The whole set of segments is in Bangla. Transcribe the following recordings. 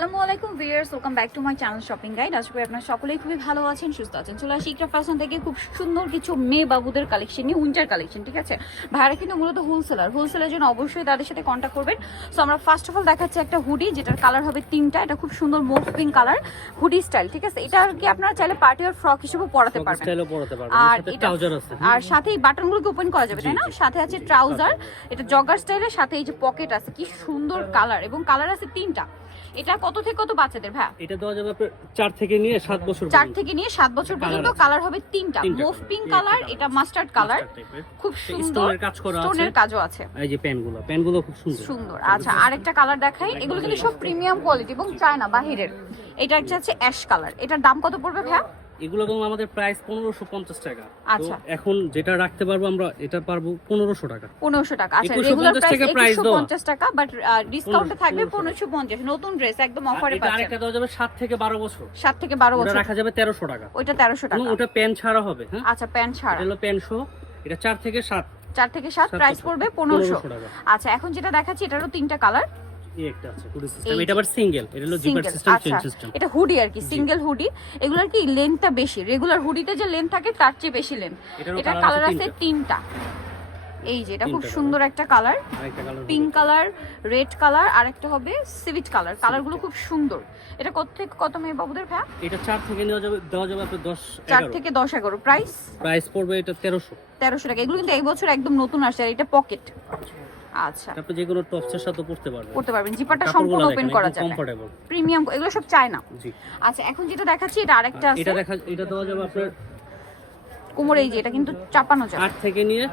আসসালামু আলাইকুম viewers welcome back to my channel shopping guide আশা করি আপনারা সকলেই খুবই ভালো আছেন সুস্থ আছেন। চলে আসি ইকরা ফ্যাশন থেকে খুব সুন্দর কিছু মেয়ে বাবুদের কালেকশন নিয়ে উইন্টার কালেকশন ঠিক আছে? ভাইরা কিন্তু মূলত হোলসেলার হোলসেলের জন্য অবশ্যই তাদের সাথে কন্ট্যাক্ট করবেন। সো আমরা ফার্স্ট অফ অল দেখাচ্ছি একটা হুডি যেটার কালার হবে তিনটা। এটা খুব সুন্দর mauve pink colour hoodie style ঠিক আছে? এটা আর কি আপনারা চাইলে পার্টি আর ফ্রক হিসেবে পরাতে পারবেন। আর আর সাথে এই বাটনগুলোকে ওপেন করা যাবে তাই না? সাথে আছে ট্রাউজার এটা জগার স্টাইলের সাথে এই যে পকেট আছে। কি সুন্দর কালার এবং কালার আছে তিনটা। এটা কত থেকে কত বাচ্চাদের ভাই এটা দেওয়া যাবে আপনার 4 থেকে নিয়ে সাত বছর চার পর্যন্ত। থেকে নিয়ে 7 বছর পর্যন্ত কালার হবে তিনটা। মুভ পিঙ্ক কালার এটা মাস্টার্ড কালার খুব সুন্দর কাজ করা আছে। স্টোনের কাজও আছে। এই যে প্যানগুলো প্যানগুলো খুব সুন্দর। সুন্দর। আচ্ছা আরেকটা কালার দেখাই। এগুলো কিন্তু সব প্রিমিয়াম কোয়ালিটি এবং চায়না বাহিরের। এটা একটা হচ্ছে অ্যাশ কালার এটার দাম কত পড়বে ভাইয়া? এগুলো কিন্তু আমাদের প্রাইস পনেরোশো পঞ্চাশ টাকা। আচ্ছা। এখন যেটা রাখতে পারব আমরা এটা পারব পনেরোশো টাকা। পনেরোশো টাকা। আচ্ছা রেগুলার প্রাইস দেওয়া। পঞ্চাশ টাকা বাট ডিসকাউন্টে থাকবে 1500 পনেরোশো পঞ্চাশ। নতুন ড্রেস একদম অফারে এটা পাচ্ছেন। আরেকটা দেওয়া যাবে সাত থেকে বারো বছর। সাত থেকে বারো বছর। রাখা যাবে তেরোশো টাকা। ওইটা তেরোশো টাকা। ওটা প্যান্ট ছাড়া হবে হ্যাঁ? আচ্ছা প্যান্ট ছাড়া। এটা হলো প্যান সহ এটা চার থেকে সাত। চার থেকে সাত প্রাইস পড়বে পনেরোশো। আচ্ছা এখন যেটা দেখাচ্ছি এটারও তিনটা কালার এই একটা আছে পুরো সিস্টেম এটা আবার সিঙ্গেল এটা হলো জিপার সিস্টেম চেন আচ্ছা। সিস্টেম এটা হুডি আর কি সিঙ্গেল হুডি এগুলোর কি লেন্থটা বেশি? রেগুলার হুডিতে যে লেন্থ থাকে তার চেয়ে বেশি লেন্থ এটা কালার আছে তিনটা। এই যে এটা খুব সুন্দর একটা colour pink colour red colour আর একটা হবে সিভিট কালার কালারগুলো খুব সুন্দর। এটা কত থেকে কত মেয়ে বাবুদের এটা চার থেকে নেওয়া যাবে দেওয়া আপনার থেকে প্রাইস প্রাইস পড়বে এটা টাকা। এগুলো কিন্তু এই বছর একদম নতুন আসছে আর এটা পকেট আচ্ছা। আপনি যে কোনো টপসের সাথে পড়তে পারবেন। পড়তে পারবেন জিপারটা সম্পূর্ণ ওপেন করা যাবে। কমফোর্টেবল প্রিমিয়াম এগুলো সব চায় না জি। আচ্ছা এখন যেটা দেখাচ্ছি এটা আরেকটা আছে এটা দেখা এটা দেওয়া যাবে আপনার কোমর এই যে এটা কিন্তু চাপানো যায় আট থেকে নিয়ে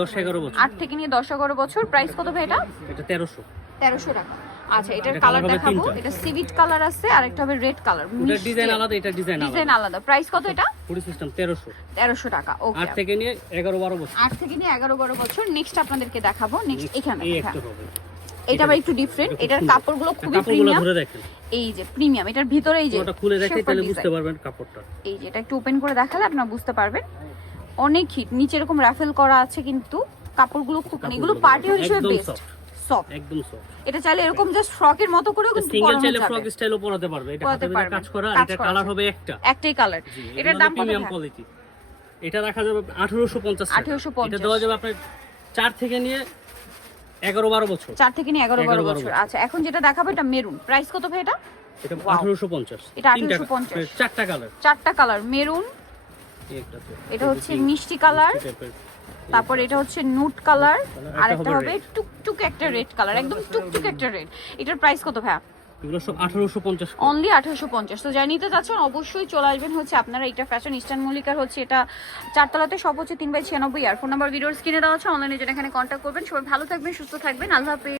দশ এগারো বছর। 8 থেকে নিয়ে 10 11 বছর। প্রাইস কত ভাই এটা? এটা তেরোশো। তেরোশো টাকা। আচ্ছা এটার কালার দেখাবো। এটা সিভিট কালার আছে আর একটা হবে রেড কালার ওটার ডিজাইন আলাদা এটা ডিজাইন ডিজাইন আলাদা। আলাদা। প্রাইস কত এটা? পুরো সিস্টেম তেরোশো। তেরোশো টাকা ওকে আট থেকে নিয়ে এগারো বারো বছর। আট থেকে নিয়ে এগারো বারো বছর। নেক্সট আপনাদেরকে দেখাবো। নেক্সট এখানে এটা আবার একটু ডিফারেন্ট এটার কাপড়গুলো খুবই প্রিমিয়াম এই যে প্রিমিয়াম এটার ভিতরে এই যে ওটা খুলে দেখে তাহলে বুঝতে পারবেন কাপড়টা। এই যে এটা একটু ওপেন করে দেখালে আপনারা বুঝতে পারবেন। অনেক হিট নিচে এরকম রাফেল করা আছে কিন্তু। কাপড়গুলো খুব মানে এগুলো পার্টি হিসেবে বেস্ট। সফট একদম সফট এটা চাইলে এরকম জাস্ট ফ্রকের মতো করেও কিন্তু সিঙ্গেল চাইলে ফ্রক স্টাইলও পরাতে পারবে। এটা হাতে। কাজ করা আর এটা কালার হবে একটা। একটাই কালার এটার দাম প্রিমিয়াম কোয়ালিটি এটা রাখা যাবে আঠারোশো পঞ্চাশ 1850 এটা দেওয়া যাবে আপনার চার থেকে নিয়ে এগারো বারো বছর। চার থেকে নিয়ে এগারো বারো বছর। আচ্ছা এখন যেটা দেখাবো এটা মেরুন। প্রাইস কত ভাই এটা? এটা আঠারোশো পঞ্চাশ। এটা 1850 চারটা কালার চারটা কালার মেরুন। এটা হচ্ছে মিষ্টি কালার। তারপর এটা হচ্ছে নুট কালার আর একটা হবে টুকটুক একটা রেড কালার একদম টুকটুক একটা রেড এটার প্রাইস কত ভাইয়া? এগুলো সব আঠারোশো পঞ্চাশ অনলি আঠারোশো পঞ্চাশ। তো যাই নিতে চাচ্ছেন অবশ্যই চলে আসবেন হচ্ছে আপনারা এটা ফ্যাশন ইস্টার্ন মল্লিকার হচ্ছে এটা চারতলাতে সব হচ্ছে তিন বাই ছিয়ানব্বই আর ফোন নাম্বার ভিডিওর স্ক্রিনে দেওয়া আছে অনলাইনে যেন এখানে কন্ট্যাক্ট করবেন। সবাই ভালো থাকবেন সুস্থ থাকবেন আল্লাহ হাফেজ।